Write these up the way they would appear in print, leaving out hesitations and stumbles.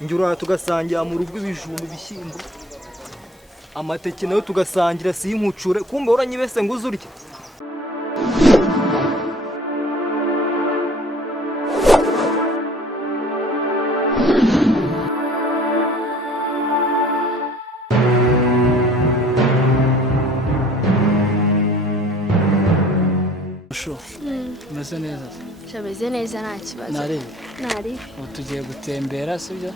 njura tugasangira mu rugo ibijumba ibishyimbo amateke nayo tugasangira sinkucure kumbe uranyibese ngo uzurye Meze neza. Shameze neza nta kibazo. Nari. Tugiye gutembera sibyo?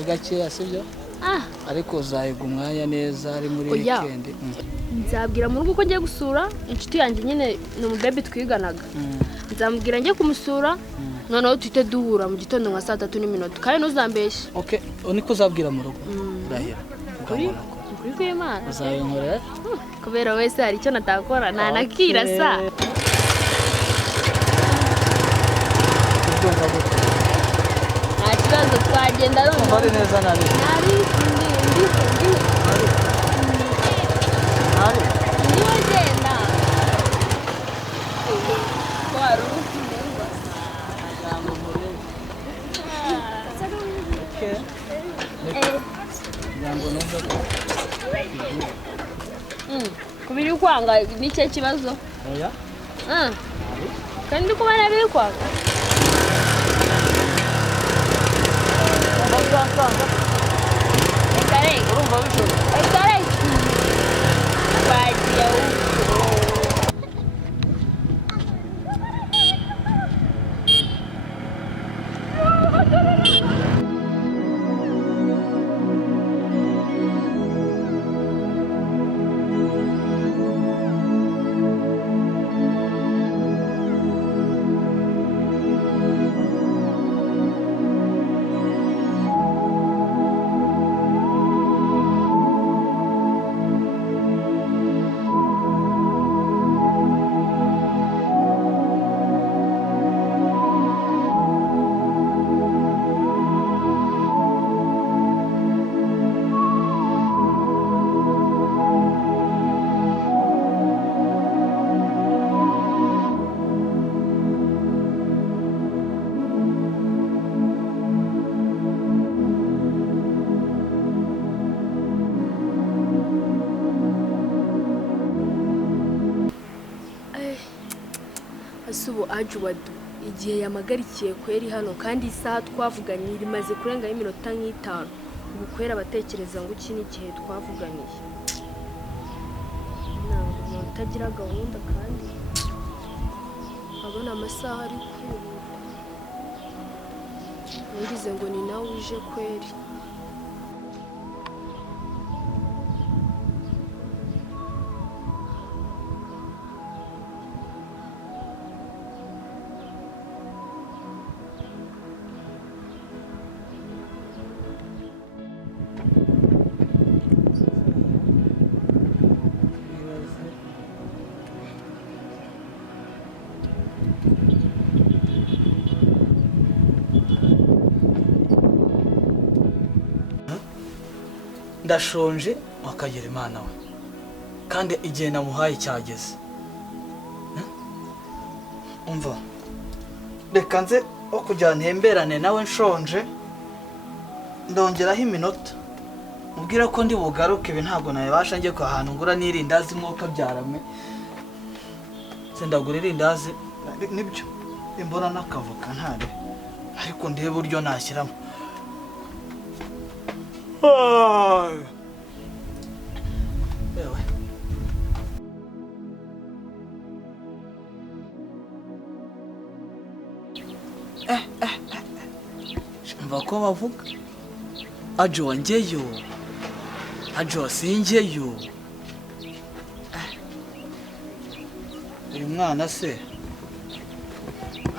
Ugakeya sibyo? Ariko uzayiga umwanya neza ari muri weekend. Nzabwira mu rugo ko ngiye gusura inshuti yanjye nyine ni umubebi twiganaga. Nzamubwira ngiye kumusura noneho tuhite duhura mu gitondo nka 3:00 kandi ntuzambeshe. Okay, niko uzabwira mu rugo. Urahira. Kuri kw'Imana. Uzayinkorera? Kubera wese hari icyo natakora nanakira sa. Nta kibazo twagenda rumva ari neza nari wagenda wari urukundo kubiri kwanga nicyo kibazo oya kandi kubana bikwanga urumva bishobora asubo ajuwadu igihe yamagarikiye kweri hano kandi isaha twavuganye rimaze kurenga iminota nk'itanu ubu kwera abatekereza ngo iki ni igihe twavuganiye ntabwo utagira gahunda kandi abona amasaha ari kwihuta ngize ngo ni nawe uje kweri ndashonje wakagira Imana we kandi igihe namuhaye cyageze umva reka nze o kujya ntemberane nawe nshonje ndongeraho iminota mubwira ko ndi bugaruke ibi ntabwo nabibasha njye kwa ahantu ngura n'irindazi mwuka byarame sendagura irindazi nibyo imbona n'akavuka ntare ariko ndebe buryo nashyiramo Ewe. Mva ko bavuga ajo wangeyo ajo singeyo uyu mwana se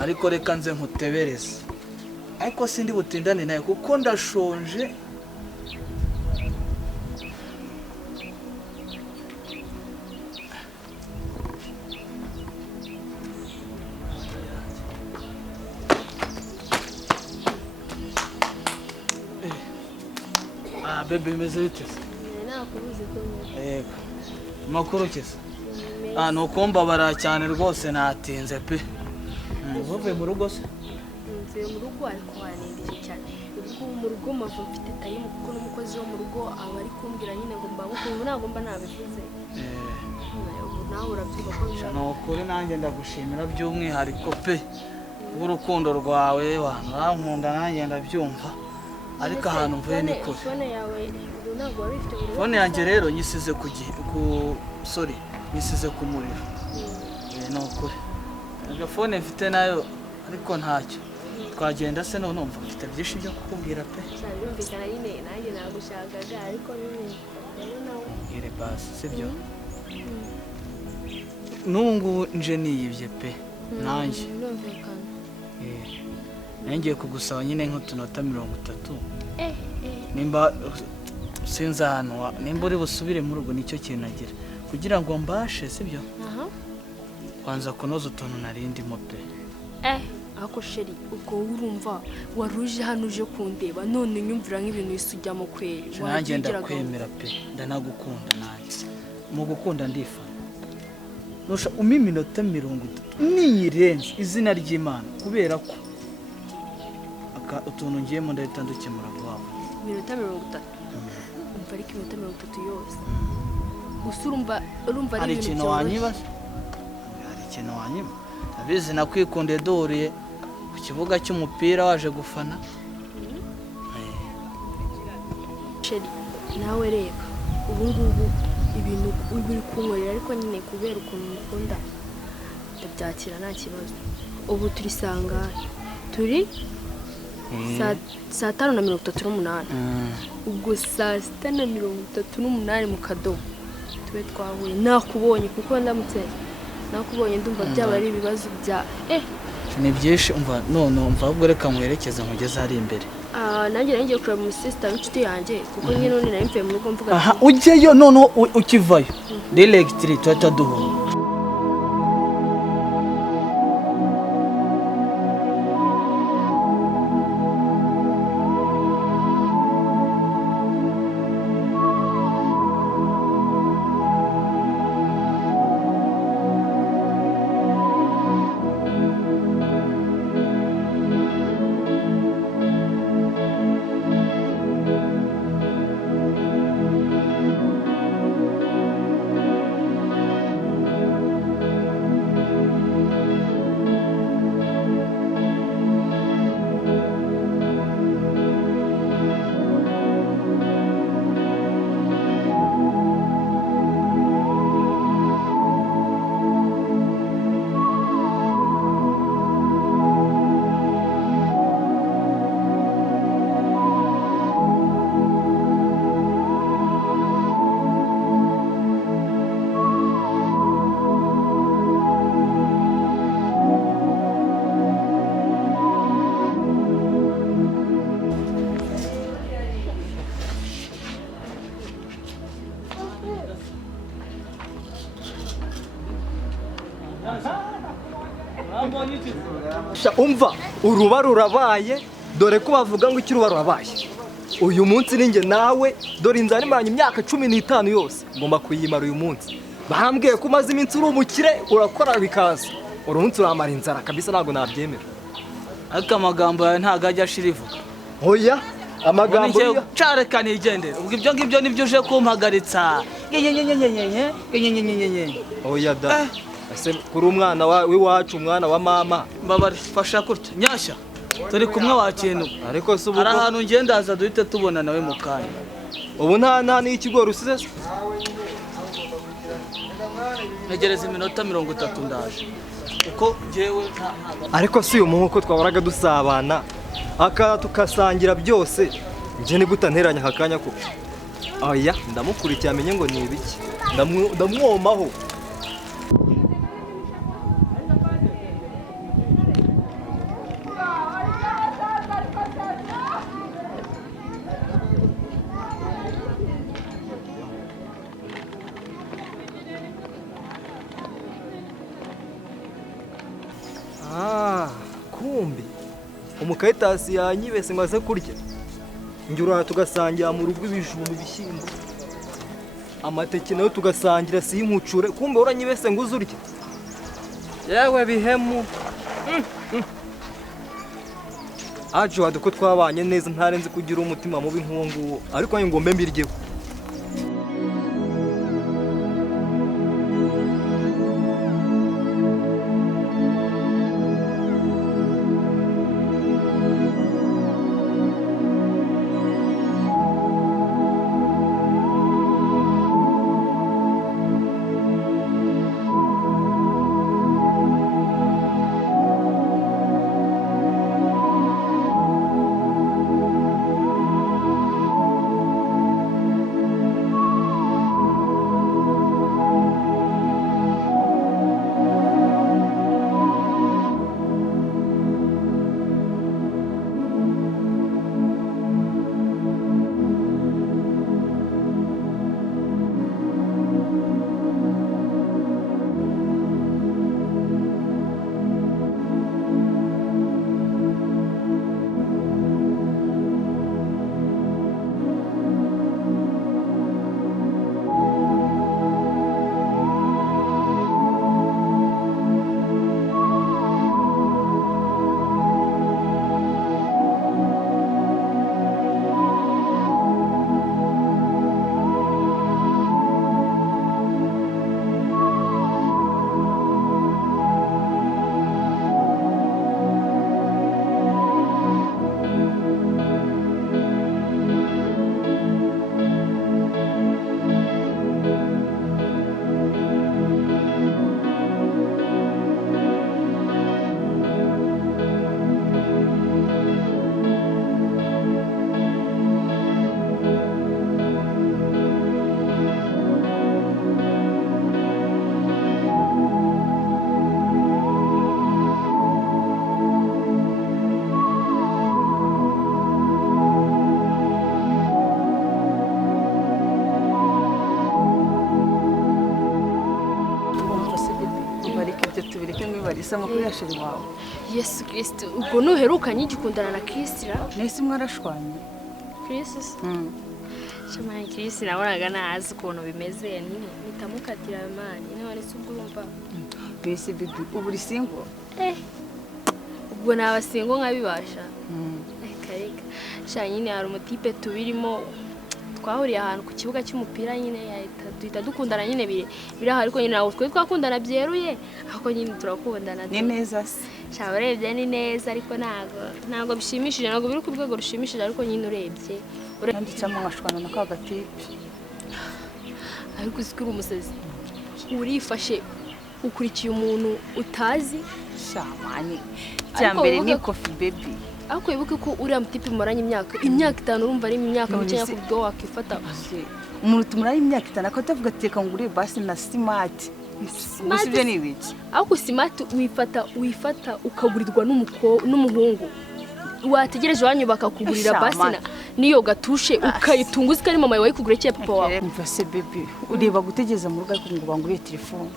ariko reka nze nkutebereze ariko sindi butindane naye kuko ndashonje bebe imeze bite se? Nakubuze ko Yego. Makuru kese? Nukumba bara cyane rwose natinze pe. Uvuye mu rugo se? Nze mu rugo ariko wanindije cyane. mu rugo mava mfite time kuko n'umukozi wo mu rugo aba ari kumbwira nyine ngo mbanguke ubu ntabwo mba nabivuze nawe urabyuka ko bishaka ni ukuri nanjye ndagushimira by'umwihariko pe bw'urukundo rwawe wankunda nanjye ndabyumva ariko ahantu mvuye ni kure fone yawe ntabwo wari ufite buri fone yanjye rero nyisize nyisize ku muriro ni ukuri fone mfite nayo ariko ntacyo twagenda se none numva mfite byinshi byo kukubwira pe birumvikana nyine nanjye nagushakaga ariko rero nawe iri basi sibyo nungu nje niyibye pe nanjye birumvikana ngiye kugusaba nyine nk'utunota 30 nimba sinzi ahantu nimba uri busubire mu rugo nicyo kintu nagira kugira ngo mbashe sibyo kwanza kunoza utuntu narindimo pe ako sheri ubwo urumva waruje hano uje kundeba none nyumvira nk'ibintu bisujyamo kweri nanjye ndakwemera pe ndanagukunda nanjye mu gukunda ndifana nusha iminota 30 niyirenze izina ry'Imana kubera ko utuntu ngiyemo ndahita ndukemura vuba iminota 30 umva ariko iminota 30 yose gusa urumva ari ibintu wanyibaza hari ikintu wanyiba abizi nakwikunde doriye ku kibuga cy'umupira waje gufana sheri nawe reka ubu ngubu ibintu uri kunkorera ariko nyine kubera ukuntu mukunda ndabyakira nta kibazo ubu turisanga turi saa 5:38 ubwo saa 6:38 mu kadomo tube twahuye nakubonye kuko ndamutse nakubonye ndumva byaba ari ibibazo bya ni byinshi umva none umva ahubwo reka nkwerekeza nkugeze hari imbere nanjye ngiye kureba mu sister w'inshuti yanjye kuko nyine none nari mvuye mu rugo mvuga ujyeyo none ukivayo directly tuhita duhura umva uruba rurabaye dore ko bavuga ngo ikiruba rurabaye uyu munsi ninjye nawe dore inzara imaranye imyaka 15 yose ngomba kuyimara uyu munsi bahambwiye ko umaze iminsi uri umukire urakora bikaza uru munsi uramara inzara kabisa ntabwo nabyemera ariko amagambo yawe ntago ajya ashirivuga hoya amagambo yo careka nigendera ubwo ibyo ngibyo nibyo uje kumpagaritsa hoya da ese kuri umwana w'iwacu umwana wa mama mbabari fasha kurya nyashya turi kumwe wakintu ariko se ubu ari ahantu ngendaza duhite tubona nawe mu kanya ubu nta n'ikigori usize ntegereza iminota 30 ndaje uko jewe ariko si uyu muhuko twahoraga dusabana tukasangira byose nje ni gutanteranya akanya ko oya ndamukurikiye amenye ngo ni ibiki ndamwomaho kumbi umukayitasi yanyibese ngo aze kurya njye tugasangira mu rugo ibijumba ibishyimbo amateke nayo tugasangira sinkucure kumbe uranyibese ngo uzurye yewe bihemu aje wade ko twabanye neza ntarenze kugira umutima mubi nk'uwo nguwo ariko ngo mbe mbiryeho. Yesu Kristo ubwo nuherukanye igikundana na Krisira nese mwarashwanye Kristo Chama Kristo nabonaga nazi ukuntu bimeze nitamukatira amani none se ubwumva bese bidu uburi singo ubwo nabasingo nkabibasha kareka sha nyine hari umutipe tubirimo twahuriye ahantu ku kibuga cy'umupira nyine duhita dukundana nyine biri aho ariko nyine nawe twe twakundana byeruye ahubwo nyine turakundana ni neza se shabarebye ni neza ariko ntago bishimishije ntago biri ku rwego rushimishije ariko nyine urebye ndicamo ngashwana na kagatipe ariko uzikuri umusazi urifashe ukurikiye umuntu utazi shamani cyambere ni coffee baby ako ibuke ko uriya mutipe muranye imyaka 5 urumva ari imyaka mike yakubwo wakifata umuntu tumuranye imyaka 5 akatavuga teka ngure basi na smart usibye ni biki ako smart wifata ukagurirwa n'umuhungu wategereje wanyu bakakugurira basi niyo gatushe ukayitunguza kari mama yawe kugura cye papa wawe umva se baby ureba gutegeza mu rugo ariko ngo bangure telefone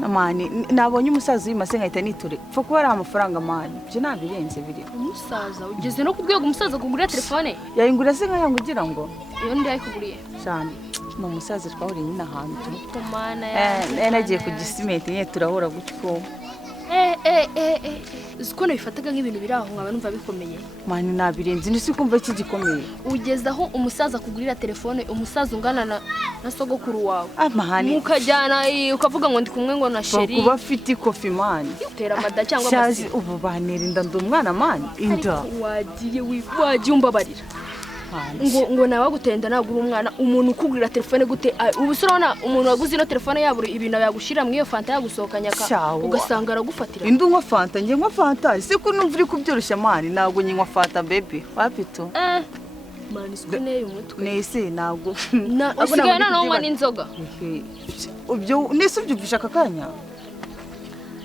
namani nabonye umusaza wimase nkahita niture pfa kuba ari amafaranga mani byo nabirenze biri umusaza ugeze no kubwego umusaza kugura telefone yayingura se nkayangugira ngo iyo ndi ayikuguriye cyane no umusaza twahuriye nyina ahantu tomana nagiye ku gisimenti nye turahura gutyo Zikono bifataga nk'ibintu biri aho nkaba numva bikomeye mani nabirenze ndisi kumva iki gikomeye ugeze aho umusaza kugurira telefone umusaza ungana na sogokuru wawe amahani mukajyana ukavuga ngo ndi kumwe ngo na sheri kuba afite coffee mani utera amada cyangwa amasi ubu banerinda ndumwana mani inda wagiye umbabarira ngo nawe gutenda nagura umwana umuntu ukugurira telefone gute ubusorona umuntu waguze ino telefone yaburi ibintu yagushira mu iyo fanta yagusohokanya ugasanga aragufatira indu nko fanta nge nko fanta se ko numva uri kubyoroshya mani nago nyinywa fanta baby wapito mani skuneye umutwe nese nago usigaye nanongwa n'inzoga ubyo nese ubyumvisha akakanya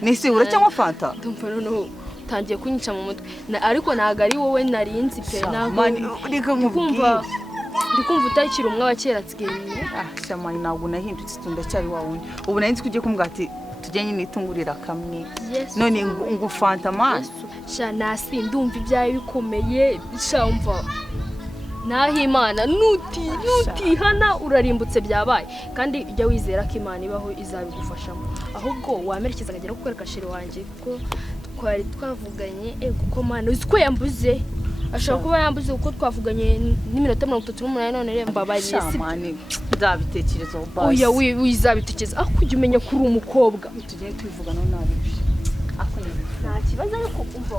nese uracyanywa fanta ndumva noneho tangiye kunyica mu mutwe ariko naga ari wowe narinzi pe nago ndikumva utakira umwe abakera tsigeye shamani nago nahindutse tundacyari wawe ubu narinzi kujye kumbwa ati tujye nyine itungurira kamwe none ngo fanta man sha nasi ndumva ibyaye bikomeye shamva naho Imana nuti hana urarimbutse byabaye kandi ijya wizera ko Imana ibaho izabigufashamo ahubwo wamerekeza akagera kukwereka sheri wanjye kuko twari twavuganye kuko mana uzi ko yambuze ashaka kuba yambuze kuko twavuganye n'iminota 38 none rero mbabariye shamani ndabitekereza basi oya wizabitekereza aho kujya umenya kuri umukobwa tugiye twivuga no nabije ako nta kibazo ariko umva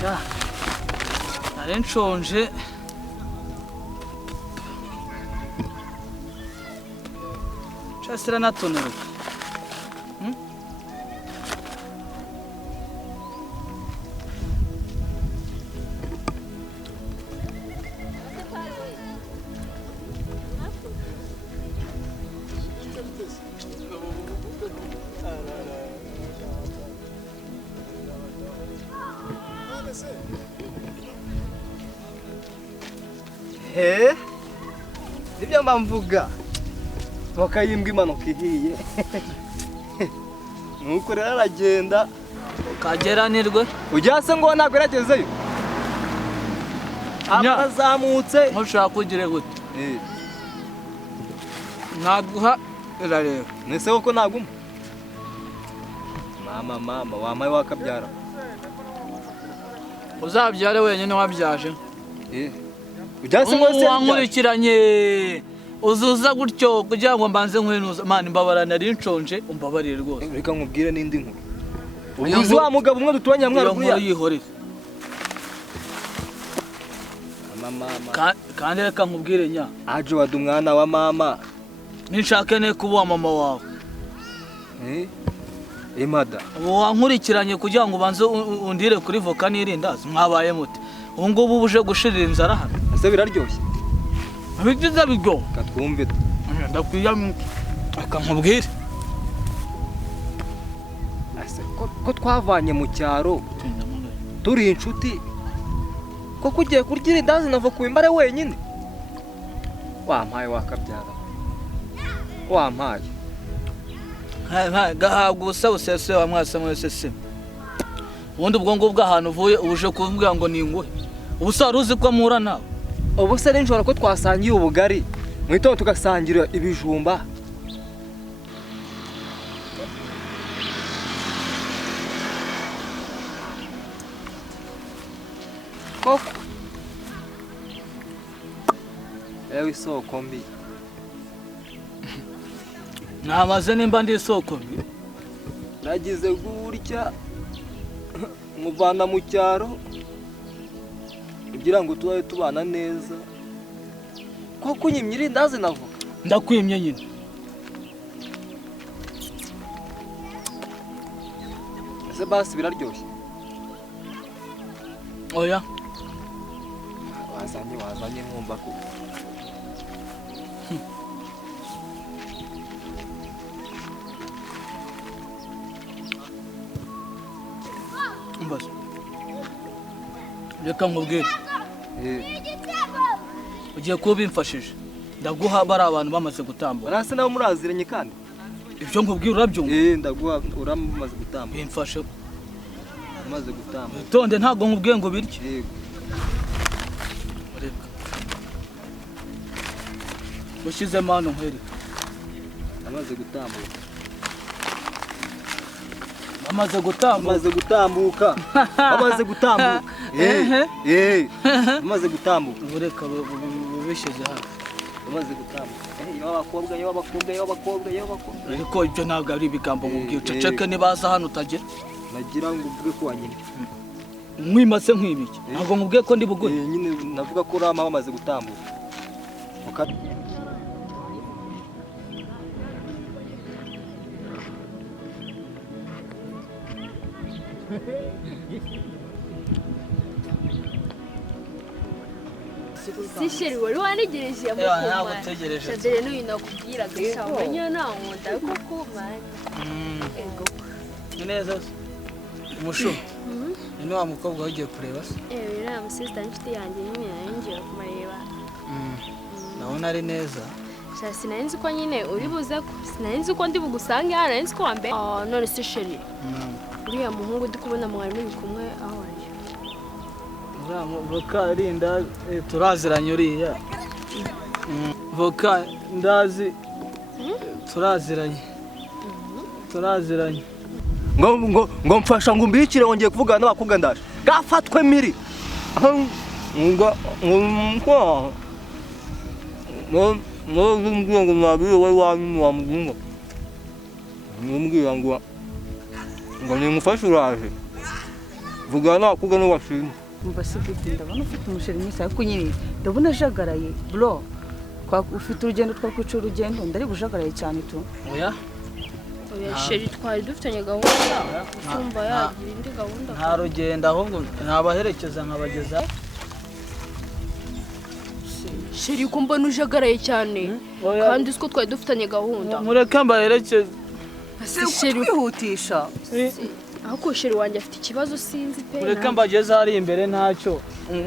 sha nari nshonje sira natoneruka nibyo mvuga bakayimbwa imanuka ihiye nuko rero aragenda kageranirwe ujya se ngo ntabwo yaragezeyo arazamutse ntushaka kugira gute naguha irareba nese koko naguma mama wamaye wakabyara uzabyare wenyine wabyaje ujya se ngo se wankurikiranye uzuza gutyo kugira ngo mbanze nkwenuza mana imbabara nari nshonje umbabarire rwose reka nkubwire n'indi nkuru ubuzi wa mugabo umwe dutubanye mwara kuriya yihorera kandi reka nkubwire nya aje wadu umwana wa mama ninshake ne kuba mama wawe imada wankurikiranye kugira ngo ubanze undire kuri voka n'irindazi mwabaye mute ubu ngubu buje gushirira inzara hano ese biraryoshye bigize biryo katwumve ndakwiya aka nkubwire ase ko twavanye mu cyaro turi inshuti ko kugiye kurya irindazi nava ku Imbere wenyine wampaye wakabyara wampaye gahabwa ubusa busese wa mwasa mwese se ubundi ubwo ngubwo ahantu uvuye ubuje kumbwira ngo ninguhe ubusa waruzi ko mpura nawe ubu se n'injoro ko twasangiye ubugari mu gitondo tugasangira ibijumba koko ewe isoko mbi namaze nimba ndi isoko mbi nagize gutya muvana mu cyaro kugira ngo tubaye tubana neza koko unyimye irindazi navuga ndakwimye nyine ese basi biraryoshye oya wazanye nkumva ko mbaza reka nkubwire ugiye kuba bimfashije ndaguha bari abantu bamaze gutambuka barase nabo muraziranye kandi ibyo nkubwira urabyumva ndaguha uramaze gutambuka bimfashe umaze gutambuka tonde ntabwo nkubwiye ngo birye yego reka mushyizemo hano nkwereka amaze gutambuka amaze gutambuka amaze gutambuka amaze gutambuka amaze gutambuka ureka bishyize hafi amaze gutambuka y'abakobwa ariko ibyo ntabwo ari ibigambo nkubwira ceceke nibaza hano utagira nagira ngo uvuge ko wanyine mwimase nk'ibiki ntabwo nkubwiye ko ndi buguhe nyine navuga ko urama bamaze gutambuka Sisheri wari wanigereje ya ntabwo utegereje Shadere n'uyu nakubwiraga cyangwa nyo nankunda koko mani ego neza umushu ni wa mukobwa wagiye kureba se uriya musista n'inshuti yanjye nyine yinjira kumareba nabona ari neza sinari nzi ko nyine uri buze ko sinari nzi ko ndi bugusange hano nari nzi ko wambaye none se sheri uriya muhungu ndi kubona mwari muri kumwe aho ari. Voka rinda turaziranye uriya. Voka ndazi turaziranye. ngo mfasha ngo mbikire wongeye kuvugana n'abakobwa ndaje gafatwe miri ngo nabiwe wanyu wamugunga ngo nimufashe uraje vugana n'abakobwa n'abashimwe umva se bibi ndabona ufite umusheri mwese ariko nyine ndabona ajagaraye bro ufite urugendo twakwica urugendo ndari bujagaraye cyane tu oya sheri twari dufitanye gahunda kumva yagira indi gahunda nta rugendo ahubwo ntabaherekeza nkabageza sheri ko mbona ujagaraye cyane kandi usko twari dufitanye gahunda mureke mbaherekeze sheri kwihutisha ahubwo sheri wanjye afite ikibazo sinzi pe mureke mbageze hari imbere ntacyo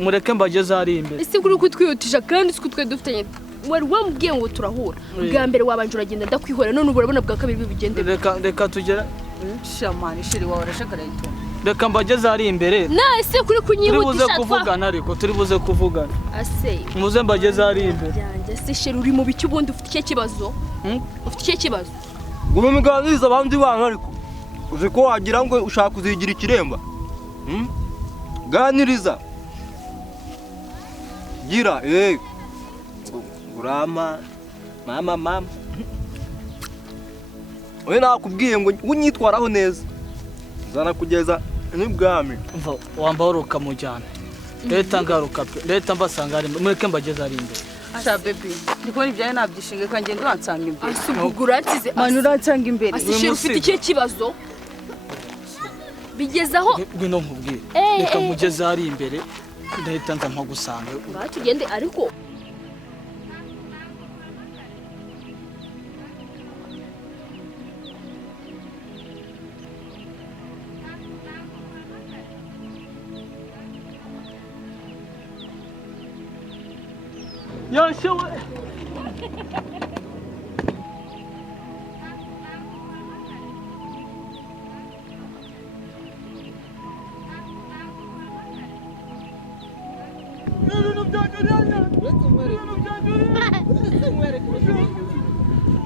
mureke mbageze hari imbere ese kuri kutwihutisha kandi usko twari dufitanye wari wambwiye ngo turahura bwa mbere wabanje uragenda ndakwihora none ubu urabona bwa kabiri bibigende reka tugera shamani sheri wawe arashagaraye tu reka mbageze hari imbere ese kuri kunyihutisha turi buze kuvugana ariko turi buze kuvugana ase muze mbageze hari imbere yanjye se sheri uri mu biki ubundi ufite iki kibazo ufite iki kibazo ngo muganirize abandi bana ariko uzi ko wagira ngo ushaka kuzigira ikiremba ganiriza gira Grama, mama. Oye nakubwiye ngo unyitwaraho neza. Zana kugeza n'ibwami. Wamba uruka mujyana. Leta ngaruka pe. Leta mbasanga ari mureke mbageze ari imbere. Asha baby. Ndikora ibyaye nabyishinge kandi ndo ansanga imbere. Asubugura atize. Manu uransanga imbere. Asishira ufite iki kibazo? Bigezaho. Ngwino nkubwire. Reka mugeze ari imbere. Leta nza mpagusanga. Batugende ariko Yaşa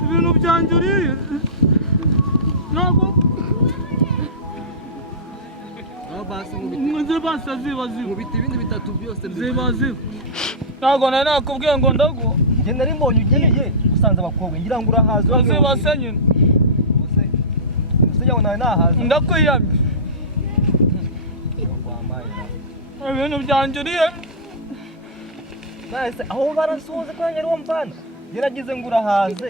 ibintu byanjuriye ntabwo basa zibaziba mu biti ibindi bitatu byose zibaziba ntabwo nari nakubwiye ngo ndaguha njye nari mbonye ugiye usanze abakobwa ngira ngo urahaza bazibase nyine usenya ngo nawe nahaza ndakwiyamye ibintu byanjuriye nahise aho barasuhuze ko yari uwo mvana yaragize ngo urahaze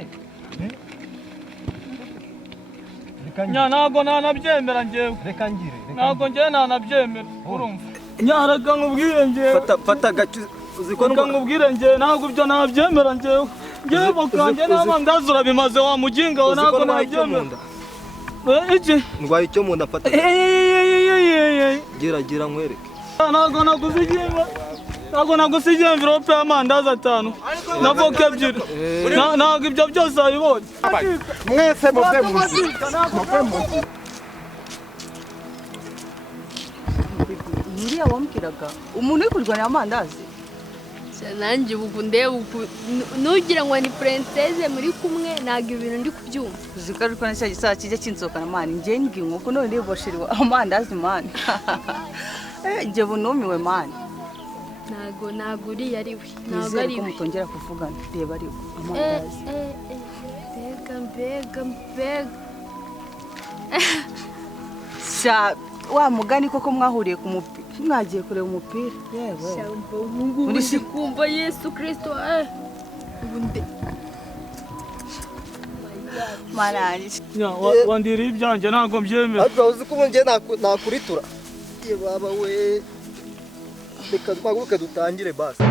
ntabwo nanabyemera njyewe reka ngire ntabwo njyewe nanabyemera urumva nyaraga nkubwire njyewe fata gace reka nkubwire njyewe ntabwo ibyo nabyemera njyewe njyewe bakanje n'amandazi urabimaze wa muginga we ntabwo nabyemera iki ndwaye icyo mu nda fata gira nkwereke ntabwo nagusigiye envelope y'amandazi 5 na voka 2 ntabwo ibyo byose wabibonye mwese muve mu Nuriya wambwiraga umuntu uri kurwanira amandazi nanjye ubu ndeba nugira ngo ni princesse muri kumwe ntabwo ibintu ndi kubyumva uzikaruka n'icyo gisaha kijya kinzokana mani njye ngi nkuko none ndiboshiriwe amandazi mani njye bunumiwe mani ntabwo uriya ari we ntabwo ari we mutongera kuvugana reba ari we amandazi mbega sha wa mugani koko mwahuriye ku mupira mwagiye kureba umupira yewe muri kumva Yesu Kristo ubundi maranje wandiriye ibyanjye ntabwo mbyemera ariko uzi ko ngiye nakuritura baba we reka twaguke dutangire basi